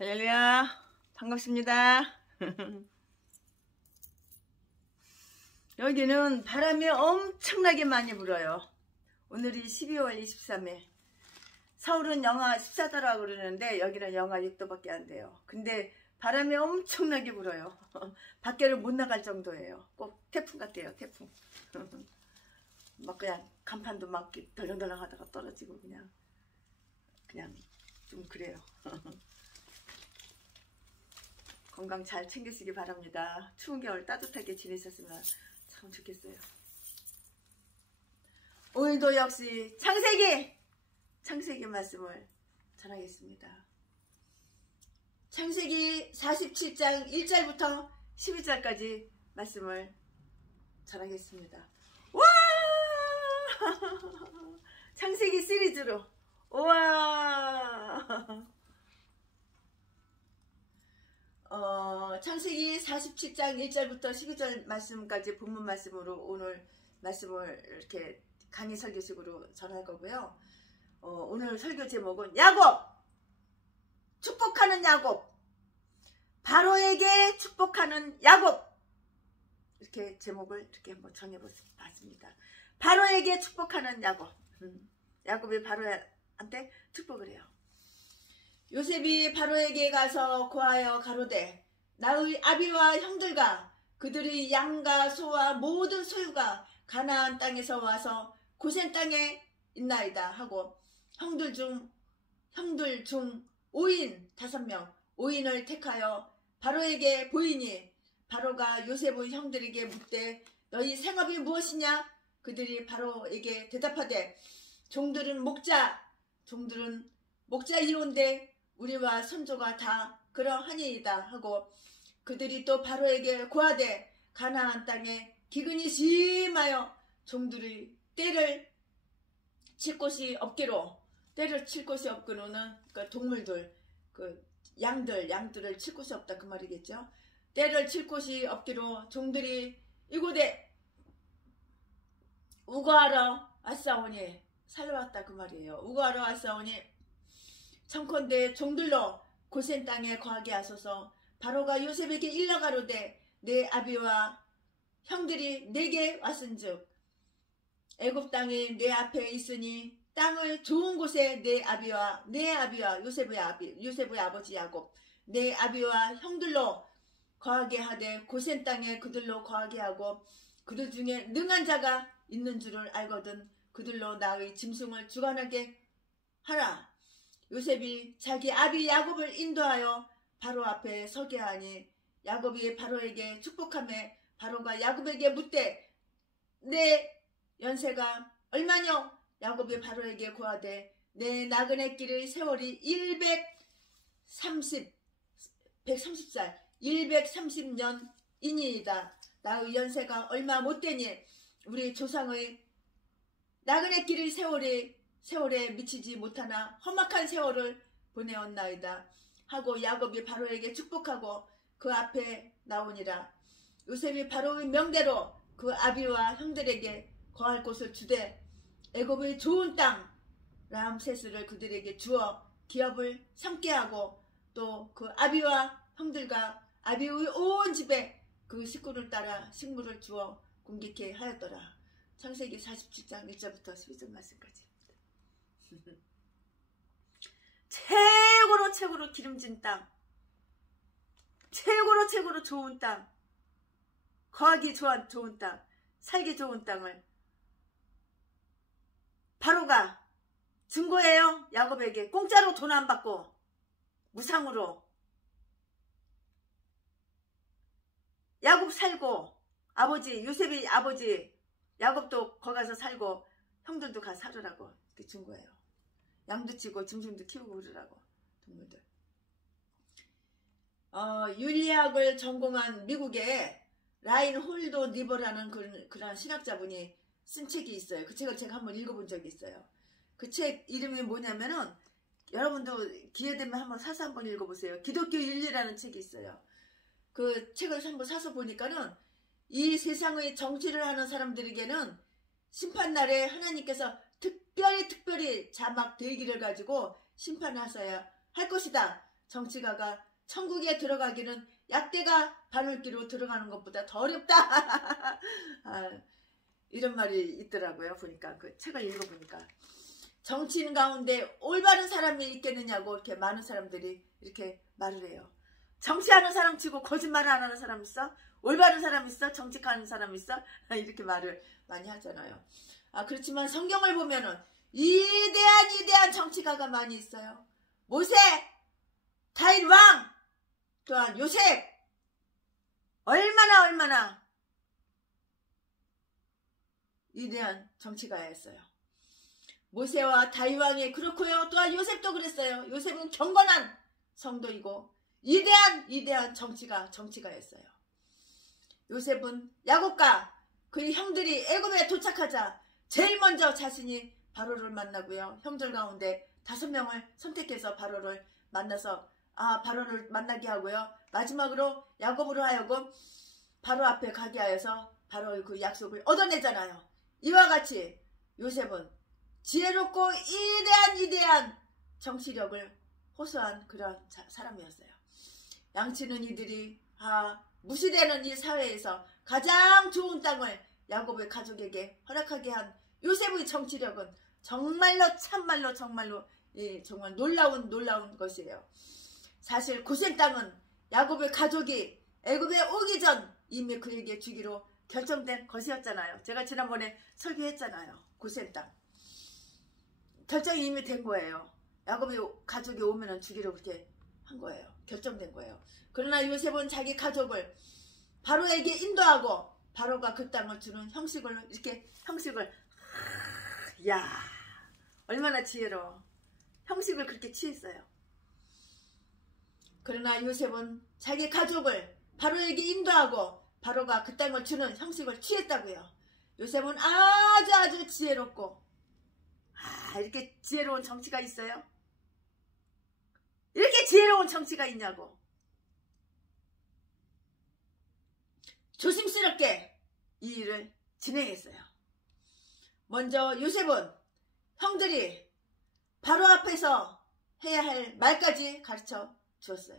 할렐루야, 반갑습니다. 여기는 바람이 엄청나게 많이 불어요. 오늘이 12월 23일. 서울은 영하 14도라고 그러는데 여기는 영하 6도밖에 안 돼요. 근데 바람이 엄청나게 불어요. 밖에를 못 나갈 정도예요. 꼭 태풍 같아요, 태풍. 막 그냥 간판도 막 덜렁덜렁 하다가 떨어지고 그냥 좀 그래요. 건강 잘 챙기시기 바랍니다. 추운 겨울 따뜻하게 지내셨으면 참 좋겠어요. 오늘도 역시 창세기 말씀을 전하겠습니다. 창세기 47장 1절부터 12절까지 말씀을 전하겠습니다. 와! 창세기 시리즈로 우와! 창세기 47장 1절부터 12절 말씀까지 본문 말씀으로 오늘 말씀을 이렇게 강의 설교식으로 전할 거고요. 오늘 설교 제목은 야곱! 축복하는 야곱! 바로에게 축복하는 야곱! 이렇게 제목을 이렇게 한번 정해봤습니다. 바로에게 축복하는 야곱. 야곱이 바로한테 축복을 해요. 요셉이 바로에게 가서 고하여 가로되 나의 아비와 형들과 그들의 양과 소와 모든 소유가 가나안 땅에서 와서 고센 땅에 있나이다 하고 형들 중 5인 5명 5인을 택하여 바로에게 보이니 바로가 요셉의 형들에게 묻되 너희 생업이 무엇이냐? 그들이 바로에게 대답하되 종들은 목자이온데 우리와 선조가 다 그러하니이다 하고 그들이 또 바로에게 고하되 가나안 땅에 기근이 심하여 종들의 떼를 칠 곳이 없기로는 그 동물들 양들을 칠 곳이 없다 그 말이겠죠. 떼를 칠 곳이 없기로 종들이 이곳에 우거하러 왔사오니 살려왔다 그 말이에요. 우거하러 왔사오니 청컨대 종들로 고센 땅에 거하게 하소서. 바로가 요셉에게 일러가로되 내 아비와 형들이 내게 왔은즉 애굽 땅이 내 앞에 있으니 땅을 좋은 곳에 내 아비와 요셉의 아버지 야곱 내 아비와 형들로 거하게 하되 고센 땅에 그들로 거하게 하고 그들 중에 능한 자가 있는 줄을 알거든 그들로 나의 짐승을 주관하게 하라. 요셉이 자기 아비 야곱을 인도하여 바로 앞에 서게 하니 야곱이 바로에게 축복하며 바로가 야곱에게 묻되 내 연세가 얼마뇨? 야곱이 바로에게 고하되 내 나그네 길의 세월이 130살 130년이니이다. 나의 연세가 얼마 못되니 우리 조상의 나그네 길의 세월에 미치지 못하나 험악한 세월을 보내었나이다 하고 야곱이 바로에게 축복하고 그 앞에 나오니라. 요셉이 바로의 명대로 그 아비와 형들에게 거할 곳을 주되 애굽의 좋은 땅 람세스를 그들에게 주어 기업을 삼게 하고 또 그 아비와 형들과 아비의 온 집에 그 식구를 따라 식물을 주어 공격해 하였더라. 창세기 47장 1절부터 12절 말씀까지. 최고로 기름진 땅, 최고로 좋은 땅, 거하기 좋은 땅, 살기 좋은 땅을 바로가 증거해요. 야곱에게 공짜로 돈 안 받고 무상으로 야곱 살고 요셉이 아버지 야곱도 거기 가서 살고 형들도 가서 살으라고 이렇게 준 거예요. 양도 치고 짐승도 키우고 그러라고 동물들. 윤리학을 전공한 미국의 라인 홀도 니버라는 그런 신학자분이 쓴 책이 있어요. 그 책을 제가 한번 읽어본 적이 있어요. 그 책 이름이 뭐냐면은 여러분도 기회되면 한번 사서 한번 읽어보세요. 기독교 윤리라는 책이 있어요. 그 책을 한번 사서 보니까는 이 세상의 정치를 하는 사람들에게는 심판날에 하나님께서 특별히 자막 대기를 가지고 심판하셔야 할 것이다. 정치가가 천국에 들어가기는 약대가 바늘기로 들어가는 것보다 더 어렵다. 이런 말이 있더라고요. 보니까 그 책을 읽어보니까 정치인 가운데 올바른 사람이 있겠느냐고 이렇게 많은 사람들이 이렇게 말을 해요. 정치하는 사람 치고 거짓말을 안 하는 사람 있어? 올바른 사람 있어? 정직하는 사람 있어? 이렇게 말을 많이 하잖아요. 그렇지만 성경을 보면은 위대한 정치가가 많이 있어요. 모세, 다윗 왕, 또한 요셉, 얼마나 위대한 정치가였어요. 모세와 다윗 왕이 그렇고요. 또한 요셉도 그랬어요. 요셉은 경건한 성도이고 위대한 정치가였어요. 요셉은 야곱과 그의 형들이 애굽에 도착하자 제일 먼저 자신이 바로를 만나고요. 형들 가운데 5명을 선택해서 바로를 만나서 바로를 만나게 하고요. 마지막으로 야곱으로 하여금 바로 앞에 가게 하여서 바로 그 약속을 얻어내잖아요. 이와 같이 요셉은 지혜롭고 위대한 정치력을 호소한 그런 사람이었어요. 양치는 이들이 무시되는 이 사회에서 가장 좋은 땅을 야곱의 가족에게 허락하게 한 요셉의 정치력은 정말 놀라운 것이에요. 사실 고센 땅은 야곱의 가족이 애굽에 오기 전 이미 그에게 주기로 결정된 것이었잖아요. 제가 지난번에 설교했잖아요. 고센 땅 결정이 이미 된 거예요. 야곱의 가족이 오면은 주기로 그렇게 한 거예요. 결정된 거예요. 그러나 요셉은 자기 가족을 바로에게 인도하고 바로가 그 땅을 주는 형식을 얼마나 지혜로워. 형식을 그렇게 취했어요. 그러나 요셉은 자기 가족을 바로에게 인도하고 바로가 그 땅을 주는 형식을 취했다고요. 요셉은 아주 지혜롭고 이렇게 지혜로운 정치가 있어요? 이렇게 지혜로운 정치가 있냐고. 조심스럽게 이 일을 진행했어요. 먼저 요셉은 형들이 바로 앞에서 해야 할 말까지 가르쳐 주었어요.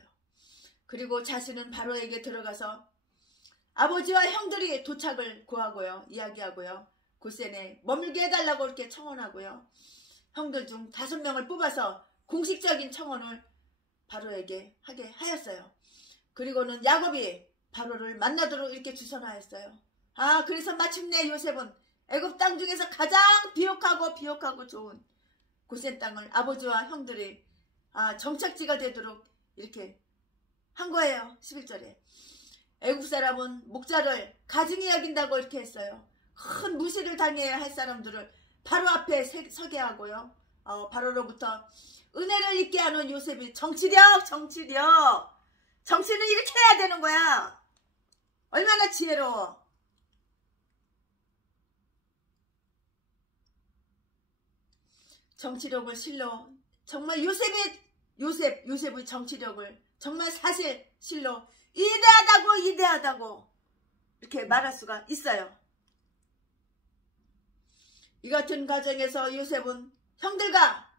그리고 자신은 바로에게 들어가서 아버지와 형들이 도착을 구하고요. 이야기하고요. 고센에 머물게 해달라고 이렇게 청원하고요. 형들 중 5명을 뽑아서 공식적인 청원을 바로에게 하게 하였어요. 그리고는 야곱이 바로를 만나도록 이렇게 주선하였어요. 그래서 마침내 요셉은 애굽 땅 중에서 가장 비옥하고 좋은 고센 땅을 아버지와 형들이 정착지가 되도록 이렇게 한 거예요. 11절에 애굽 사람은 목자를 가증히 여긴다고 이렇게 했어요. 큰 무시를 당해야 할 사람들을 바로 앞에 서게 하고요. 바로로부터 은혜를 입게 하는 요셉이 정치는 이렇게 해야 되는 거야. 얼마나 지혜로워. 정치력을 실로 정말 요셉의 정치력을 정말 사실 실로 위대하다고 이렇게 말할 수가 있어요. 이 같은 과정에서 요셉은 형들과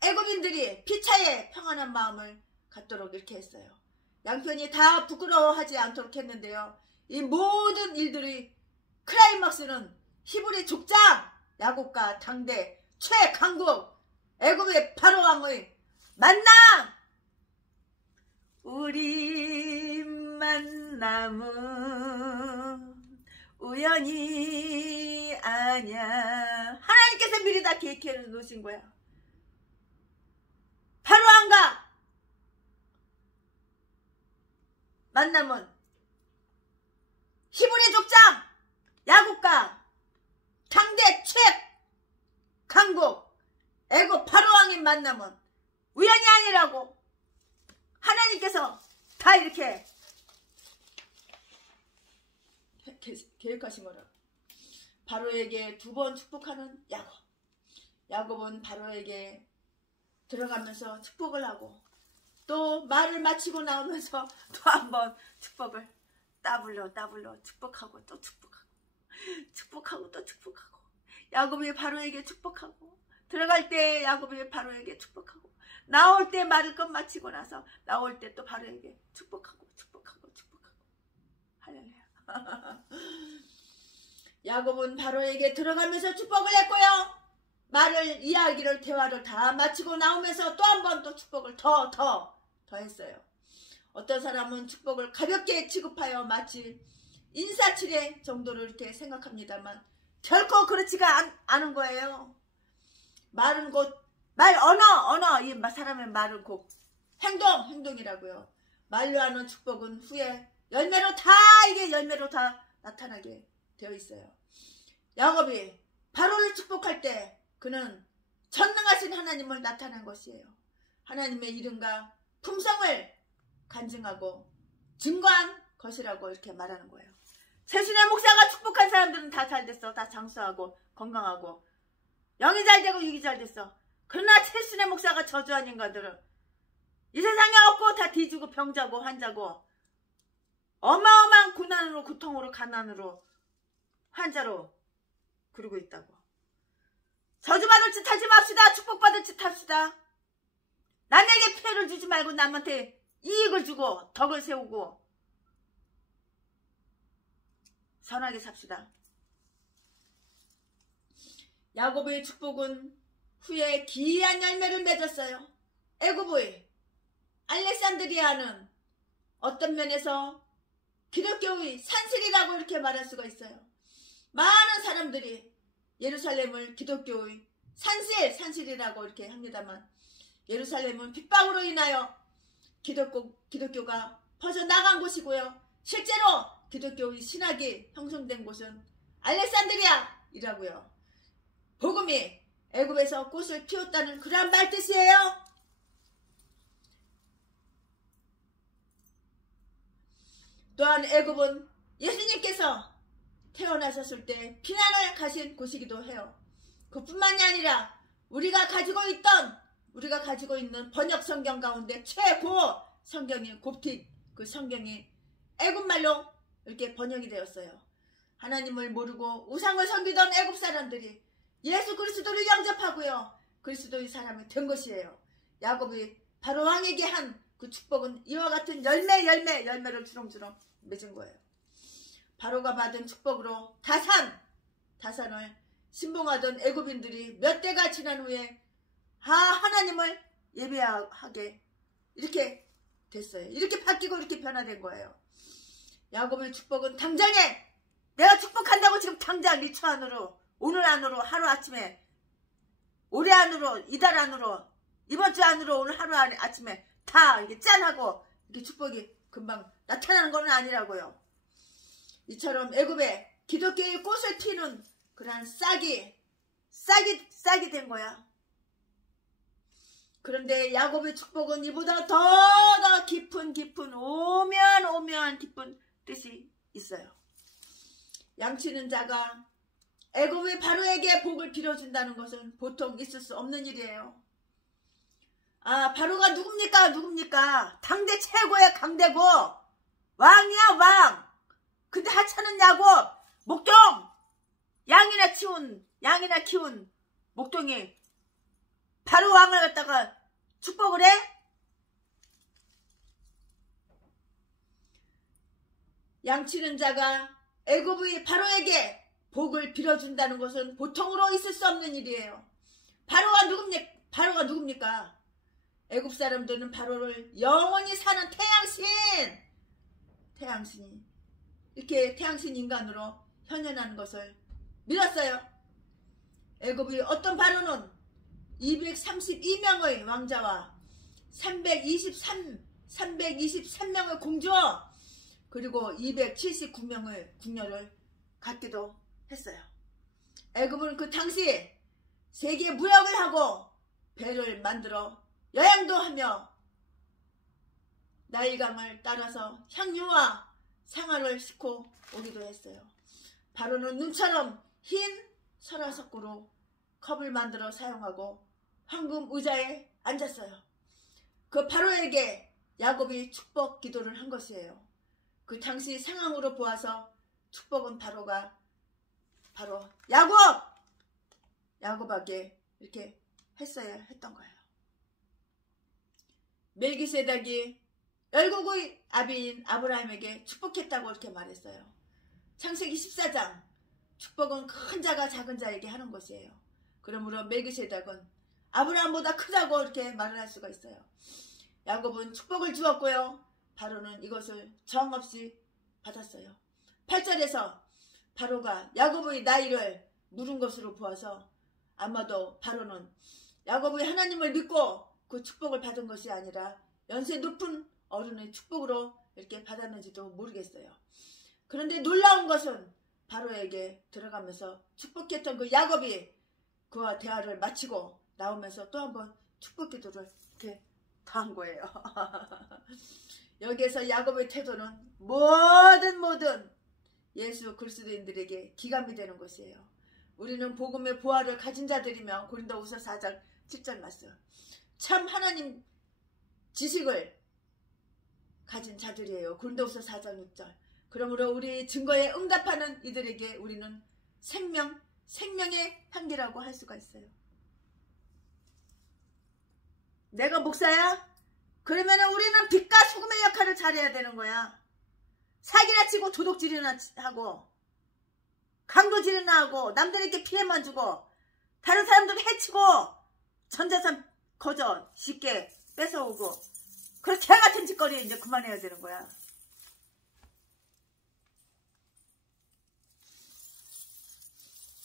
애굽인들이 피차에 평안한 마음을 갖도록 이렇게 했어요. 양편이 다 부끄러워하지 않도록 했는데요. 이 모든 일들의 클라이막스는 히브리 족장 야곱과 당대 최강국 애굽의 바로왕의 만남! 우리 만남은 우연이 아니야. 하나님께서 미리 다 계획해 놓으신 거야. 바로왕과 만남은 히브리 족장 야곱과 당대 최강국 애굽 바로왕의 만남은 우연이 아니라고 하나님께서 다 이렇게 계획하신 거라. 바로에게 2번 축복하는 야곱은 바로에게 들어가면서 축복을 하고 또 말을 마치고 나오면서 또 한 번 축복을 따블로 축복하고 또 축복하고 야곱이 바로에게 축복하고 들어갈 때 야곱이 바로에게 축복하고, 나올 때 말을 끝마치고 나서 나올 때 또 바로에게 축복하고. 할렐루야. 야곱은 바로에게 들어가면서 축복을 했고요. 말을, 이야기를, 대화를 다 마치고 나오면서 또 한 번 또 축복을 더 했어요. 어떤 사람은 축복을 가볍게 취급하여 마치 인사치레 정도로 이렇게 생각합니다만 결코 그렇지가 않은 거예요. 말은 곧 언어, 이 사람의 말은 곧 행동이라고요. 말로 하는 축복은 후에 열매로 다 나타나게 되어 있어요. 야곱이 바로를 축복할 때 그는 전능하신 하나님을 나타낸 것이에요. 하나님의 이름과 품성을 간증하고 증거한 것이라고 이렇게 말하는 거예요. 세신의 목사가 축복한 사람들은 다 잘 됐어. 다 장수하고 건강하고 영이 잘 되고 육이 잘 됐어. 그러나 세신의 목사가 저주한 인간들은 이 세상에 없고 다 뒤지고 병자고 환자고 어마어마한 고난으로, 고통으로, 가난으로, 환자로 그러고 있다고. 저주받을 짓 하지 맙시다. 축복받을 짓 합시다. 남에게 피해를 주지 말고 남한테 이익을 주고 덕을 세우고 선하게 삽시다. 야곱의 축복은 후에 기이한 열매를 맺었어요. 애굽의 알렉산드리아는 어떤 면에서 기독교의 산실이라고 이렇게 말할 수가 있어요. 많은 사람들이 예루살렘을 기독교의 산실이라고 이렇게 합니다만, 예루살렘은 핍박으로 인하여 기독교가 퍼져나간 곳이고요. 실제로 기독교의 신학이 형성된 곳은 알렉산드리아이라고요. 복음이 애굽에서 꽃을 피웠다는 그런 말뜻이에요. 또한 애굽은 예수님께서 태어나셨을 때 피난을 가신 곳이기도 해요. 그뿐만이 아니라 우리가 가지고 있는 번역 성경 가운데 최고 성경인 곱틱, 그 성경이 애굽말로 이렇게 번역이 되었어요. 하나님을 모르고 우상을 섬기던 애굽 사람들이 예수 그리스도를 영접하고요, 그리스도의 사람이 된 것이에요. 야곱이 바로 왕에게 한 그 축복은 이와 같은 열매를 주렁주렁 맺은 거예요. 바로가 받은 축복으로 다산을 신봉하던 애굽인들이 몇 대가 지난 후에 하나님을 예배하게 이렇게 됐어요. 이렇게 바뀌고 이렇게 변화된 거예요. 야곱의 축복은 당장에 내가 축복한다고 지금 당장 이 처 안으로, 오늘 안으로, 하루 아침에, 올해 안으로, 이달 안으로, 이번 주 안으로, 오늘 하루 아침에 다 이렇게 짠하고 이렇게 축복이 금방 나타나는 건 아니라고요. 이처럼 애굽에 기독교의 꽃을 피는 그러한 싹이 된 거야. 그런데 야곱의 축복은 이보다 더 깊은 오묘한 깊은 뜻이 있어요. 양치는 자가 애굽의 바로에게 복을 빌어준다는 것은 보통 있을 수 없는 일이에요. 바로가 누굽니까? 당대 최고의 강대고 왕이야, 왕. 근데 하찮은 야곱, 목동, 양이나 키운 목동이 바로 왕을 갖다가 축복을 해? 양치는 자가 애굽의 바로에게 복을 빌어준다는 것은 보통으로 있을 수 없는 일이에요. 바로가 누굽니까? 애굽 사람들은 바로를 영원히 사는 태양신이 이렇게 태양신 인간으로 현현하는 것을 믿었어요. 애굽의 어떤 바로는 232명의 왕자와 323명의 공주와 그리고 279명의 궁녀를 갖기도 했어요. 애굽은 그 당시 세계 무역을 하고 배를 만들어 여행도 하며 나일강을 따라서 향유와 상아를 싣고 오기도 했어요. 바로는 눈처럼 흰 설화석구로 컵을 만들어 사용하고 황금 의자에 앉았어요. 그 바로에게 야곱이 축복 기도를 한 것이에요. 그 당시 상황으로 보아서 축복은 바로 야곱에게 이렇게 했던 거예요. 멜기세덱이 열국의 아비인 아브라함에게 축복했다고 이렇게 말했어요. 창세기 14장, 축복은 큰 자가 작은 자에게 하는 것이에요. 그러므로 멜기세덱은 아브라함보다 크다고 이렇게 말을 할 수가 있어요. 야곱은 축복을 주었고요. 바로는 이것을 정없이 받았어요. 8절에서 바로가 야곱의 나이를 물은 것으로 보아서 아마도 바로는 야곱의 하나님을 믿고 그 축복을 받은 것이 아니라 연세 높은 어른의 축복으로 이렇게 받았는지도 모르겠어요. 그런데 놀라운 것은 바로에게 들어가면서 축복했던 그 야곱이 그와 대화를 마치고 나오면서 또 한번 축복 기도를 이렇게 다 한 거예요. 여기에서 야곱의 태도는 모든 예수 그리스도인들에게 기감이 되는 것이에요. 우리는 복음의 보화를 가진 자들이며 고린도후서 4장 7절 말씀, 참 하나님 지식을 가진 자들이에요. 고린도후서 4장 6절. 그러므로 우리 증거에 응답하는 이들에게 우리는 생명의 향기라고 할 수가 있어요. 내가 목사야? 그러면 우리는 빛과 소금의 역할을 잘해야 되는 거야. 사기나 치고 도둑질이나 하고 강도질이나 하고 남들에게 피해만 주고 다른 사람들 해치고 전재산 거저 쉽게 뺏어오고 그런 개같은 짓거리 이제 그만해야 되는 거야.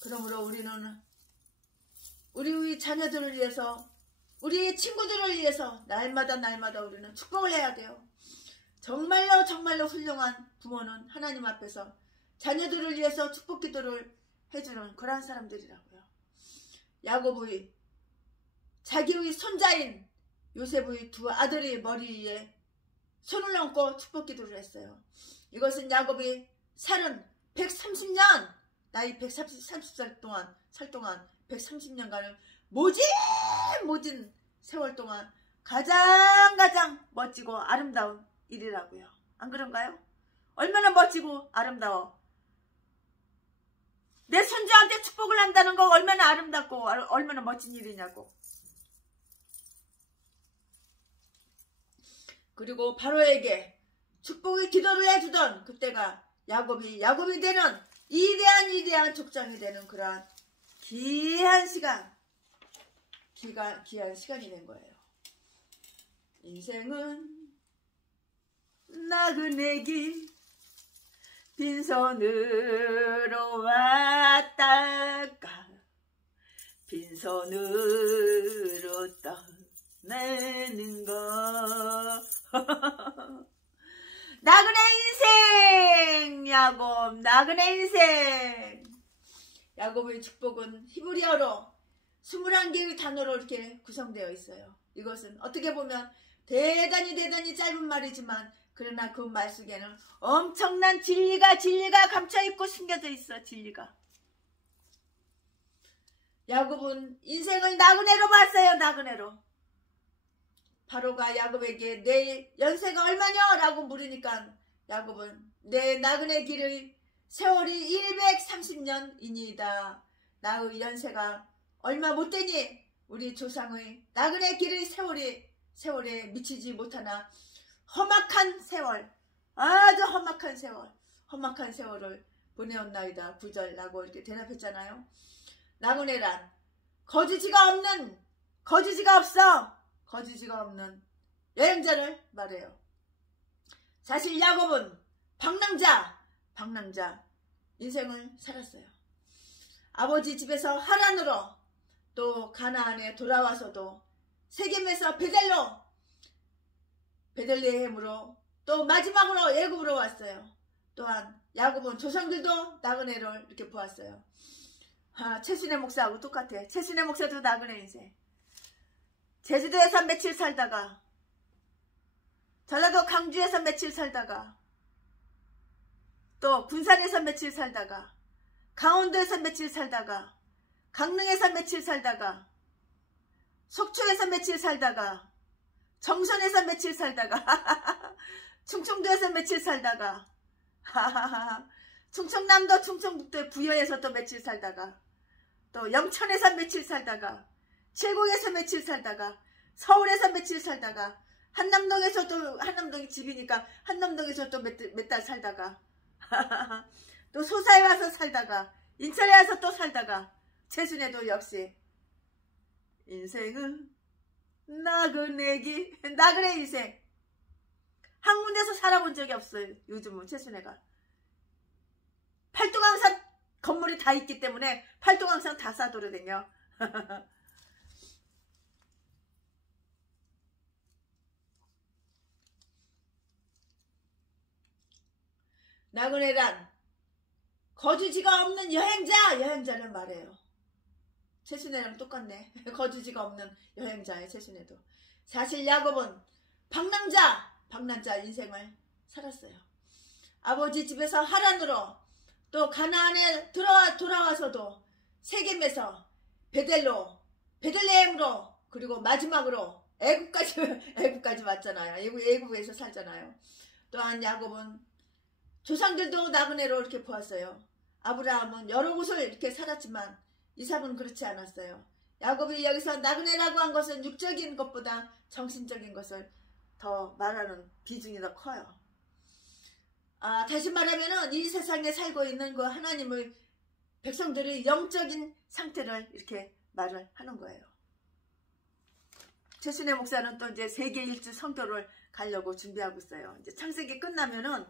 그러므로 우리는 우리 자녀들을 위해서, 우리 친구들을 위해서 날마다 우리는 축복을 해야 돼요. 정말로 훌륭한 부모는 하나님 앞에서 자녀들을 위해서 축복 기도를 해주는 그런 사람들이라고요. 야곱의 자기의 손자인 요셉의 두 아들이 머리 위에 손을 얹고 축복 기도를 했어요. 이것은 야곱이 살은 130년, 나이 130살 동안 130년간을 모진 세월 동안 가장 멋지고 아름다운 일이라고요. 안 그런가요? 얼마나 멋지고 아름다워. 내 손자한테 축복을 한다는 거 얼마나 아름답고 얼마나 멋진 일이냐고. 그리고 바로에게 축복의 기도를 해주던 그때가 야곱이 되는 위대한 족장이 되는 그러한 귀한 시간이 된 거예요. 인생은 나그네길 빈손으로 왔다가 빈손으로 떠나는 거. 나그네 인생 야곱, 나그네 인생. 야곱의 축복은 히브리어로 21개의 단어로 이렇게 구성되어 있어요. 이것은 어떻게 보면 대단히 짧은 말이지만 그러나 그 말 속에는 엄청난 진리가 감춰있고 숨겨져 있어. 진리가. 야곱은 인생을 나그네로 봤어요. 나그네로. 바로가 야곱에게 내 연세가 얼마냐? 라고 물으니까 야곱은 내 나그네 길의 세월이 130년이니이다. 나의 연세가 얼마 못되니 우리 조상의 나그네 길의 세월에 미치지 못하나 험악한 세월, 아주 험악한 세월을 보내었나이다. 9절라고 이렇게 대답했잖아요. 나그네란 거주지가 없는 여행자를 말해요. 사실 야곱은 방랑자 인생을 살았어요. 아버지 집에서 하란으로 또 가나안에 돌아와서도 세겜에서 베들레헴으로 또 마지막으로 애굽으로 왔어요. 또한 야곱은 조상들도 나그네를 이렇게 보았어요. 최순애 목사하고 똑같아. 최순애 목사도 나그네 인생. 제주도에서 며칠 살다가 전라도 강주에서 며칠 살다가 또 군산에서 며칠 살다가 강원도에서 며칠 살다가 강릉에서 며칠 살다가 속초에서 며칠 살다가 정선에서 며칠 살다가 충청도에서 며칠 살다가 충청남도 충청북도의 부여에서 또 며칠 살다가 또 영천에서 며칠 살다가 칠곡에서 며칠 살다가 서울에서 며칠 살다가 한남동에서 또 한남동이 집이니까 한남동에서 또 몇 달 살다가 또 소사에 와서 살다가 인천에 와서 또 살다가 최순애도 역시 인생은 나그네기 나그네 인생 한 군데서 살아본 적이 없어요. 요즘은 최순애가 팔도강산 건물이 다 있기 때문에 팔도강산 다 싸돌아다녀. 나그네란 거주지가 없는 여행자를 말해요. 최순애랑 똑같네. 거주지가 없는 여행자의 최순애도. 사실 야곱은 방랑자 인생을 살았어요. 아버지 집에서 하란으로 또 가나안에 돌아와서도 세겜에서 베들레헴으로 그리고 마지막으로 애굽까지 왔잖아요. 애굽에서 살잖아요. 또한 야곱은 조상들도 나그네로 이렇게 보았어요. 아브라함은 여러 곳을 이렇게 살았지만 이삭은 그렇지 않았어요. 야곱이 여기서 나그네라고 한 것은 육적인 것보다 정신적인 것을 더 말하는 비중이 더 커요. 다시 말하면은 이 세상에 살고 있는 그 하나님의 백성들의 영적인 상태를 이렇게 말을 하는 거예요. 최순애 목사는 또 이제 세계 일주 선교를 가려고 준비하고 있어요. 이제 창세기 끝나면은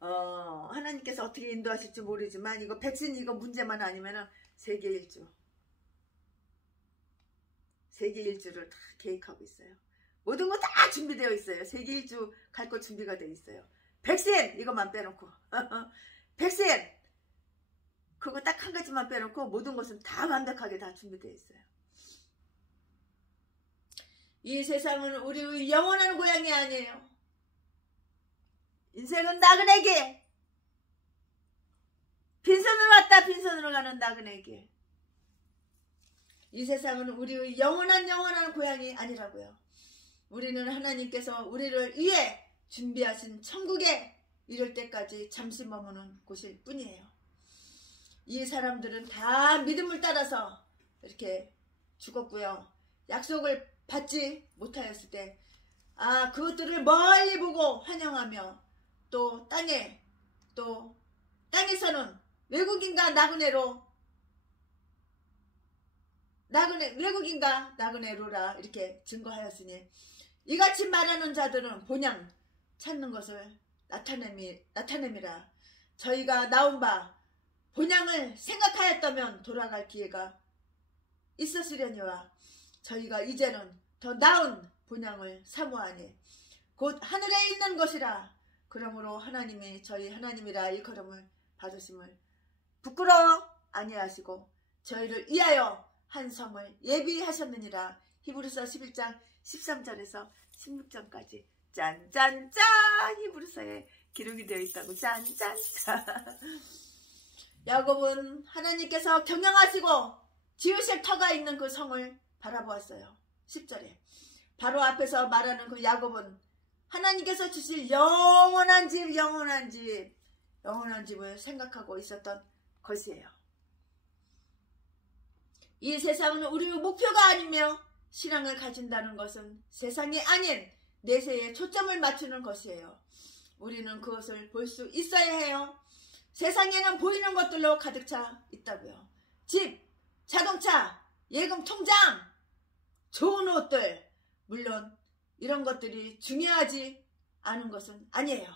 하나님께서 어떻게 인도하실지 모르지만 이거 백신 이거 문제만 아니면은 세계 일주를 다 계획하고 있어요. 모든 거 다 준비되어 있어요. 세계 일주 갈 거 준비가 되어 있어요. 백신 이것만 빼놓고 백신 그거 딱 한 가지만 빼놓고 모든 것은 다 완벽하게 다 준비되어 있어요. 이 세상은 우리의 영원한 고향이 아니에요. 인생은 나그네길. 빈손으로 왔다 빈손으로 가는 나그네길. 이 세상은 우리의 영원한 고향이 아니라고요. 우리는 하나님께서 우리를 위해 준비하신 천국에 이를 때까지 잠시 머무는 곳일 뿐이에요. 이 사람들은 다 믿음을 따라서 이렇게 죽었고요. 약속을 받지 못하였을 때 그것들을 멀리 보고 환영하며 또 땅에서는 외국인가 나그네로라 이렇게 증거하였으니 이같이 말하는 자들은 본향 찾는 것을 나타냄이라. 저희가 나온 바 본향을 생각하였다면 돌아갈 기회가 있었으려니와 저희가 이제는 더 나은 본향을 사모하니 곧 하늘에 있는 것이라. 그러므로 하나님이 저희 하나님이라 일컬음을 받으심을 부끄러워 아니하시고 저희를 위하여 한 성을 예비하셨느니라. 히브리서 11장 13절에서 16절까지 짠짠짠 히브리서에 기록이 되어 있다고. 짠짠짠. 야곱은 하나님께서 경영하시고 지으실 터가 있는 그 성을 바라보았어요. 10절에 바로 앞에서 말하는 그 야곱은 하나님께서 주실 영원한 집을 생각하고 있었던 것이에요. 이 세상은 우리의 목표가 아니며 신앙을 가진다는 것은 세상이 아닌 내세에 초점을 맞추는 것이에요. 우리는 그것을 볼 수 있어야 해요. 세상에는 보이는 것들로 가득 차 있다고요. 집, 자동차, 예금 통장, 좋은 옷들, 물론 이런 것들이 중요하지 않은 것은 아니에요.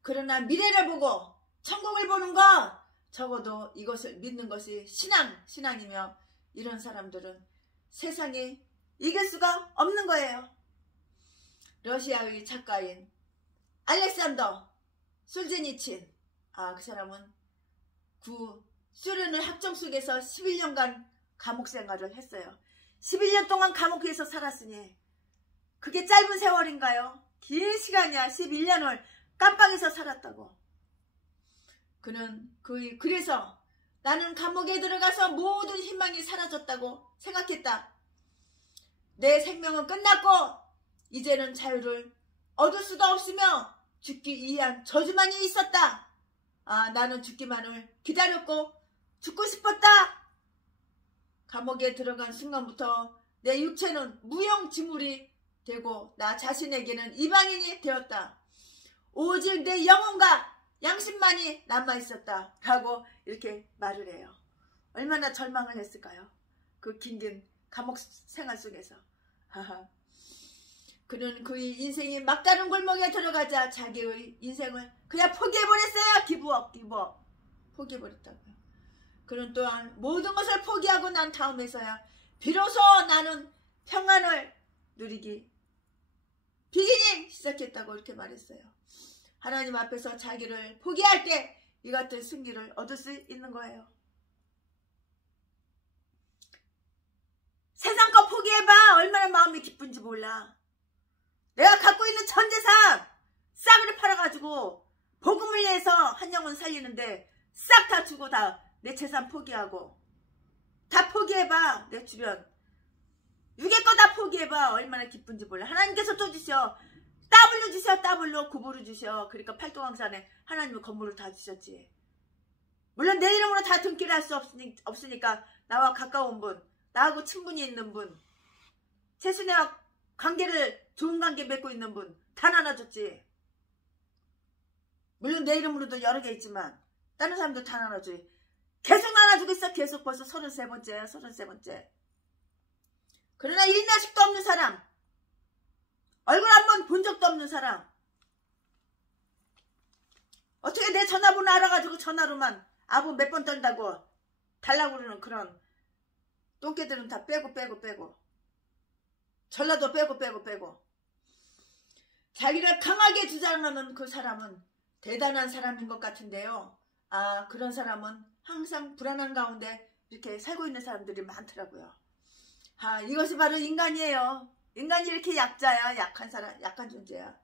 그러나 미래를 보고 천국을 보는 것, 적어도 이것을 믿는 것이 신앙이며 이런 사람들은 세상에 이길 수가 없는 거예요. 러시아의 작가인 알렉산더 솔제니친, 그 사람은 소련의 합정 속에서 11년간 감옥 생활을 했어요. 11년 동안 감옥에서 살았으니 그게 짧은 세월인가요? 긴 시간이야. 11년을 깜빵에서 살았다고. 그래서 나는 감옥에 들어가서 모든 희망이 사라졌다고 생각했다. 내 생명은 끝났고 이제는 자유를 얻을 수도 없으며 죽기 위한 저주만이 있었다. 나는 죽기만을 기다렸고 죽고 싶었다. 감옥에 들어간 순간부터 내 육체는 무용지물이 되고 나 자신에게는 이방인이 되었다. 오직 내 영혼과 양심만이 남아있었다. 라고 이렇게 말을 해요. 얼마나 절망을 했을까요? 그 긴긴 감옥 생활 속에서. 그는 그의 인생이 막다른 골목에 들어가자 자기의 인생을 그냥 포기해버렸어요. 기부업. 포기해버렸다고요. 그는 또한 모든 것을 포기하고 난 다음에서야 비로소 나는 평안을 누리기 비기닝 시작했다고 이렇게 말했어요. 하나님 앞에서 자기를 포기할 때 이 같은 승리를 얻을 수 있는 거예요. 세상 거 포기해봐. 얼마나 마음이 기쁜지 몰라. 내가 갖고 있는 전 재산 싸그리 팔아가지고 복음을 위해서 한 영혼 살리는데 싹 다 주고 다 내 재산 포기하고 다 포기해봐. 내 주변 육의 거 다 포기해봐. 얼마나 기쁜지 몰라. 하나님께서 또 주셔. 더블로 주셔. 더블로 구보로 주셔. 그러니까 팔도강산에 하나님은 건물을 다 주셨지. 물론 내 이름으로 다 등기를 할 수 없으니까 나와 가까운 분, 나하고 친분이 있는 분, 최순애와 관계를 좋은 관계 맺고 있는 분 다 나눠줬지. 물론 내 이름으로도 여러 개 있지만 다른 사람도 다 나눠주지. 계속 나눠주고 있어. 계속 벌써 33번째야. 33번째. 그러나 일면식도 없는 사람, 얼굴 한번 본 적도 없는 사람, 어떻게 내 전화번호 알아가지고 전화로만 아부 몇 번 떤다고 달라고 그러는 그런 똥개들은 다 빼고 전라도 빼고 자기를 강하게 주장하는 그 사람은 대단한 사람인 것 같은데요. 그런 사람은 항상 불안한 가운데 이렇게 살고 있는 사람들이 많더라고요. 이것이 바로 인간이에요. 인간이 이렇게 약자야. 약한 사람, 약한 존재야.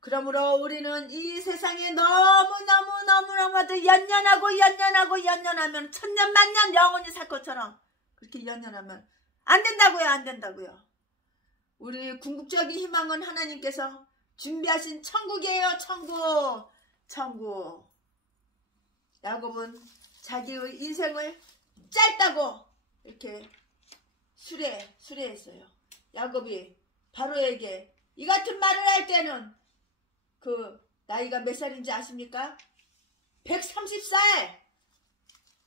그러므로 우리는 이 세상에 너무나도 연연하면 천년 만년 영원히 살 것처럼 그렇게 연연하면 안 된다고요. 우리 궁극적인 희망은 하나님께서 준비하신 천국이에요. 천국. 야곱은 자기의 인생을 짧다고 이렇게 수레했어요. 야곱이 바로에게 이 같은 말을 할 때는 그 나이가 몇 살인지 아십니까? 130살!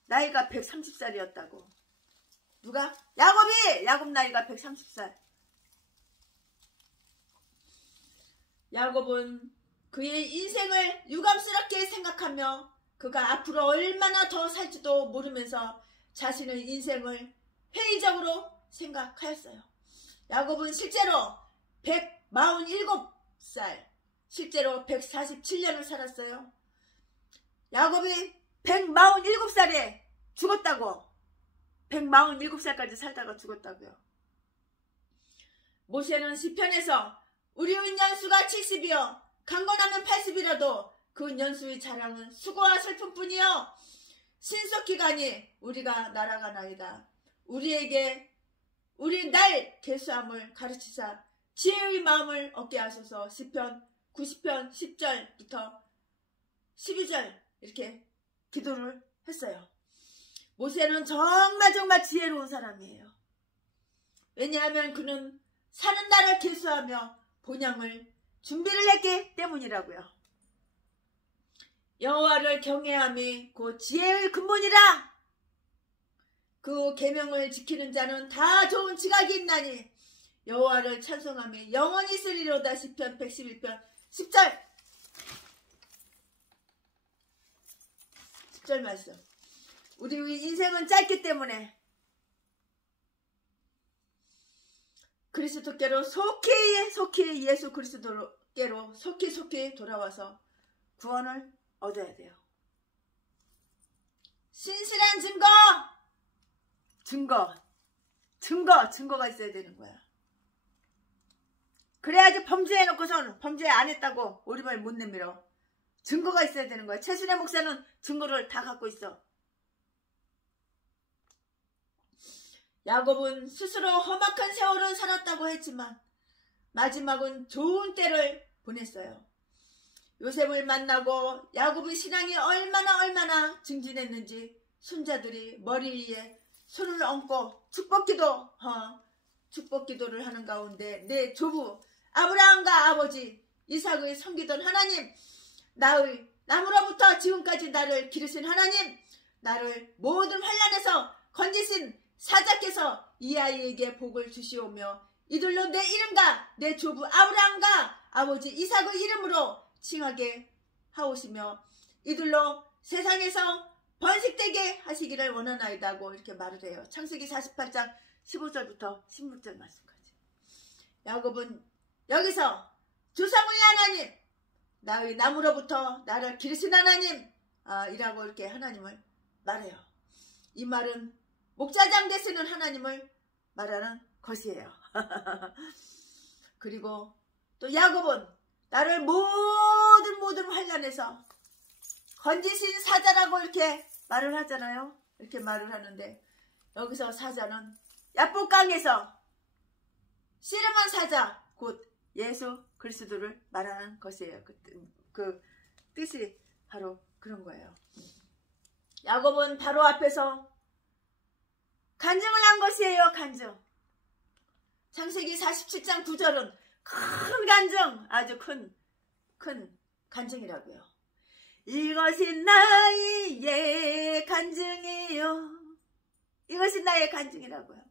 나이가 130살이었다고. 누가? 야곱 나이가 130살. 야곱은 그의 인생을 유감스럽게 생각하며 그가 앞으로 얼마나 더 살지도 모르면서 자신의 인생을 회의적으로 생각하였어요. 야곱은 실제로 147살, 실제로 147년을 살았어요. 야곱이 147살에 죽었다고. 147살까지 살다가 죽었다고요. 모세는 시편에서 우리의 년수가 70이요 강건하면 80이라도 그 년수의 자랑은 수고와 슬픔뿐이요 신속기간이 우리가 날아가나이다. 우리 날 계수함을 가르치사 지혜의 마음을 얻게 하소서. 시편 90편 10절부터 12절 이렇게 기도를 했어요. 모세는 정말 지혜로운 사람이에요. 왜냐하면 그는 사는 날을 계수하며 본향을 준비를 했기 때문이라고요. 여호와를 경외함이 곧 지혜의 근본이라. 그 계명을 지키는 자는 다 좋은 지각이 있나니 여호와를 찬송함이 영원히 있으리로다. 시편 111편 10절 말씀. 우리 인생은 짧기 때문에 그리스도께로 속히 예수 그리스도께로 속히 돌아와서 구원을 얻어야 돼요. 신실한 증거가 있어야 되는 거야. 그래야지 범죄해놓고선 범죄 안 했다고 오리발 못 내밀어. 증거가 있어야 되는 거야. 최순애 목사는 증거를 다 갖고 있어. 야곱은 스스로 험악한 세월을 살았다고 했지만 마지막은 좋은 때를 보냈어요. 요셉을 만나고 야곱의 신앙이 얼마나 증진했는지 손자들이 머리 위에 손을 얹고 축복 기도를 하는 가운데 내 조부 아브라함과 아버지 이삭을 섬기던 하나님, 나의 나무로부터 지금까지 나를 기르신 하나님, 나를 모든 환난에서 건지신 사자께서 이 아이에게 복을 주시오며 이들로 내 이름과 내 조부 아브라함과 아버지 이삭의 이름으로 칭하게 하오시며 이들로 세상에서 번식되게 하시기를 원하나이다고 이렇게 말을 해요. 창세기 48장 15절부터 16절 말씀까지. 야곱은 여기서 조상의 하나님, 나의 나무로부터 나를 기르신 하나님 이라고 이렇게 하나님을 말해요. 이 말은 목자장 되시는 하나님을 말하는 것이에요. 그리고 또 야곱은 나를 모든 환난에서 건지신 사자라고 이렇게 말을 하잖아요. 이렇게 말을 하는데 여기서 사자는 야복강에서 씨름한 사자 곧 예수 그리스도를 말하는 것이에요. 그 뜻이 바로 그런 거예요. 야곱은 바로 앞에서 간증을 한 것이에요. 간증. 창세기 47장 9절은 큰 간증, 아주 큰 간증이라고요. 이것이 나의 간증이요. 이것이 나의 간증이라고요.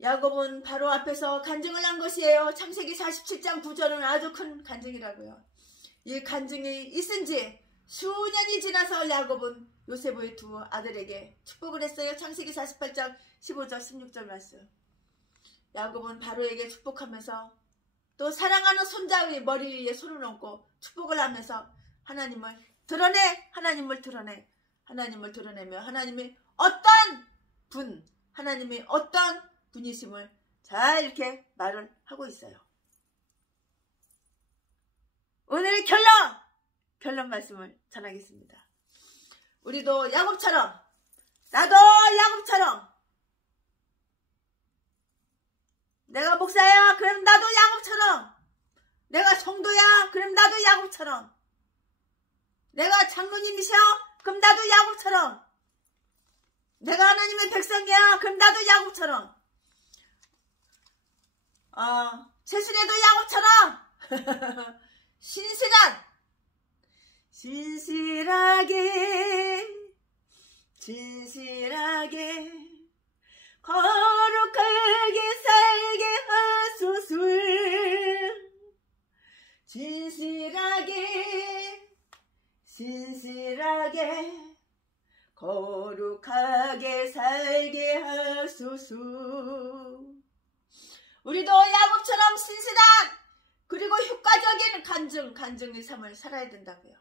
야곱은 바로 앞에서 간증을 한 것이에요. 창세기 47장 9절은 아주 큰 간증이라고요. 이 간증이 있은 지 수년이 지나서 야곱은 요셉의 두 아들에게 축복을 했어요. 창세기 48장 15절 16절 말씀. 야곱은 바로에게 축복하면서 또 사랑하는 손자의 머리 위에 손을 얹고 축복을 하면서 하나님을 드러내며 하나님이 어떤 분이심을 잘 이렇게 말을 하고 있어요. 오늘 결론 말씀을 전하겠습니다. 우리도 야곱처럼, 나도 야곱처럼, 내가 목사야 그럼 나도 야곱처럼, 내가 성도야 그럼 나도 야곱처럼, 내가 장로님이셔 그럼 나도 야곱처럼, 내가 하나님의 백성이야 그럼 나도 야곱처럼, 최순애도 야곱처럼 진실하게 거룩하게 살게 하소서. 진실하게 거룩하게 살게 하소서. 우리도 야곱처럼 신실한 그리고 효과적인 간증의 삶을 살아야 된다고요.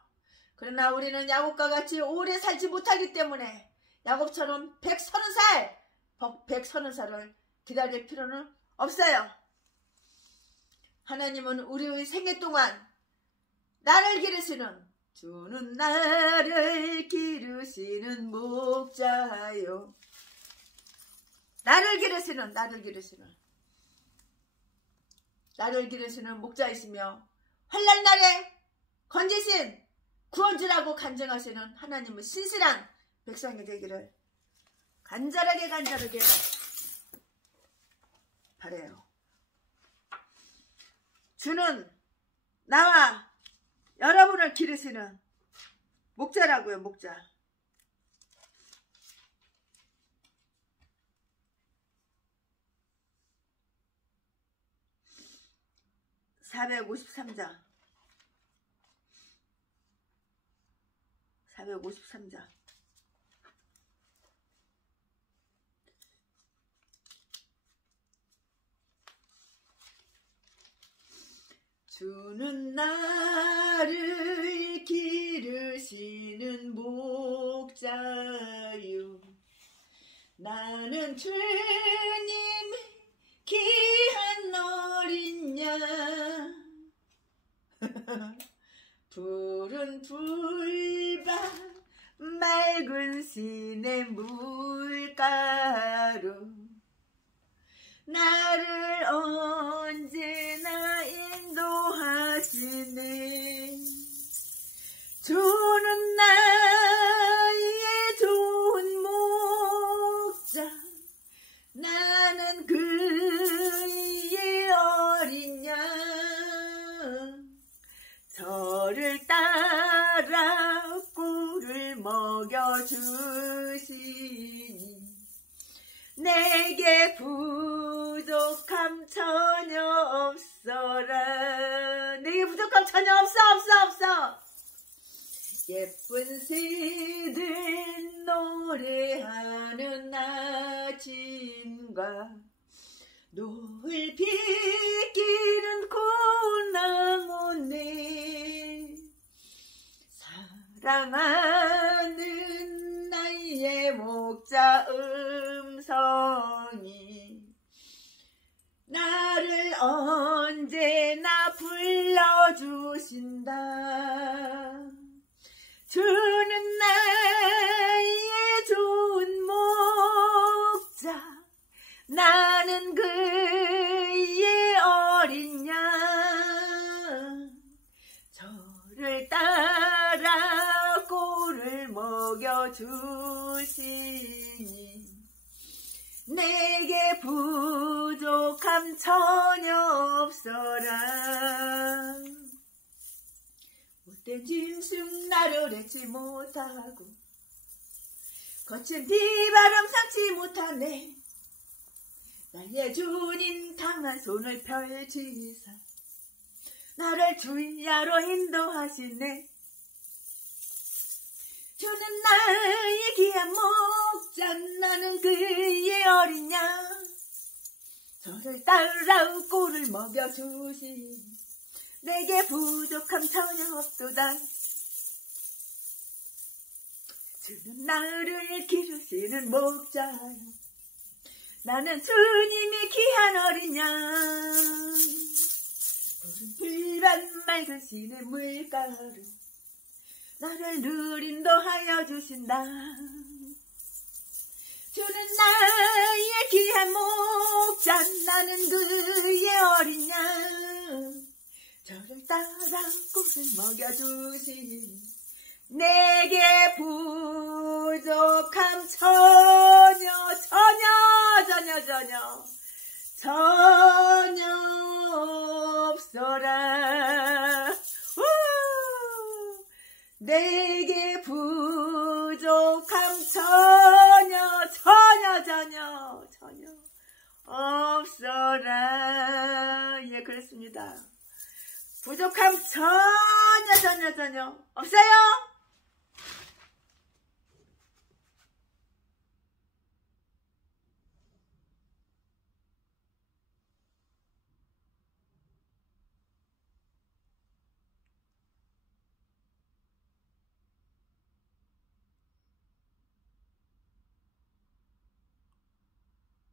그러나 우리는 야곱과 같이 오래 살지 못하기 때문에 야곱처럼 130살을 기다릴 필요는 없어요. 하나님은 우리의 생애 동안 나를 기르시는, 주는 나를 기르시는 목자요. 나를 기르시는 목자이시며 환난 날에 건지신 구원주라고 간증하시는 하나님의 신실한 백성이 되기를 간절하게 바라요. 주는 나와 여러분을 기르시는 목자라고요. 목자. (453장) 453장 주는 나를 기르시는 목자요. 나는 주님 귀한 어린 양 푸른 풀밭 맑은 시내 물가로 나를 언제나 인도하시네. 주는 나의 좋은 먹여주시니 내게 부족함 전혀 없어라. 내게 부족함 전혀 없어. 예쁜 새들 노래하는 아침과 노을 비기는 고나무네 사랑하는 나의 목자 음성이 나를 언제나 불러주신다. 주는 나의 좋은 목자 나는 그의 어린 양 저를 따라 꼴을 먹여주시니 내게 부족함 전혀 없어라. 못된 짐승 나를 잊지 못하고 거친 비바람 상치 못하네 나의 주님 강한 손을 펼치사 나를 주야로 인도하시네. 주는 나의 귀한 목자 나는 그의 어린 양 저를 따라 꼴을 먹여주시니 내게 부족함 전혀 없도다. 주는 나를 기르시는 목자요 나는 주님의 귀한 어린 양 푸른 풀밭 맑은 시내 물가로 나를 늘 인도하여 주신다. 주는 나의 귀한 목자 나는 그의 어린 양 저를 따라 꿀을 먹여주시니 내게 부족함 전혀 없어라. 내게 부족함 전혀 없어라. 예, 그렇습니다. 부족함 전혀 없어요.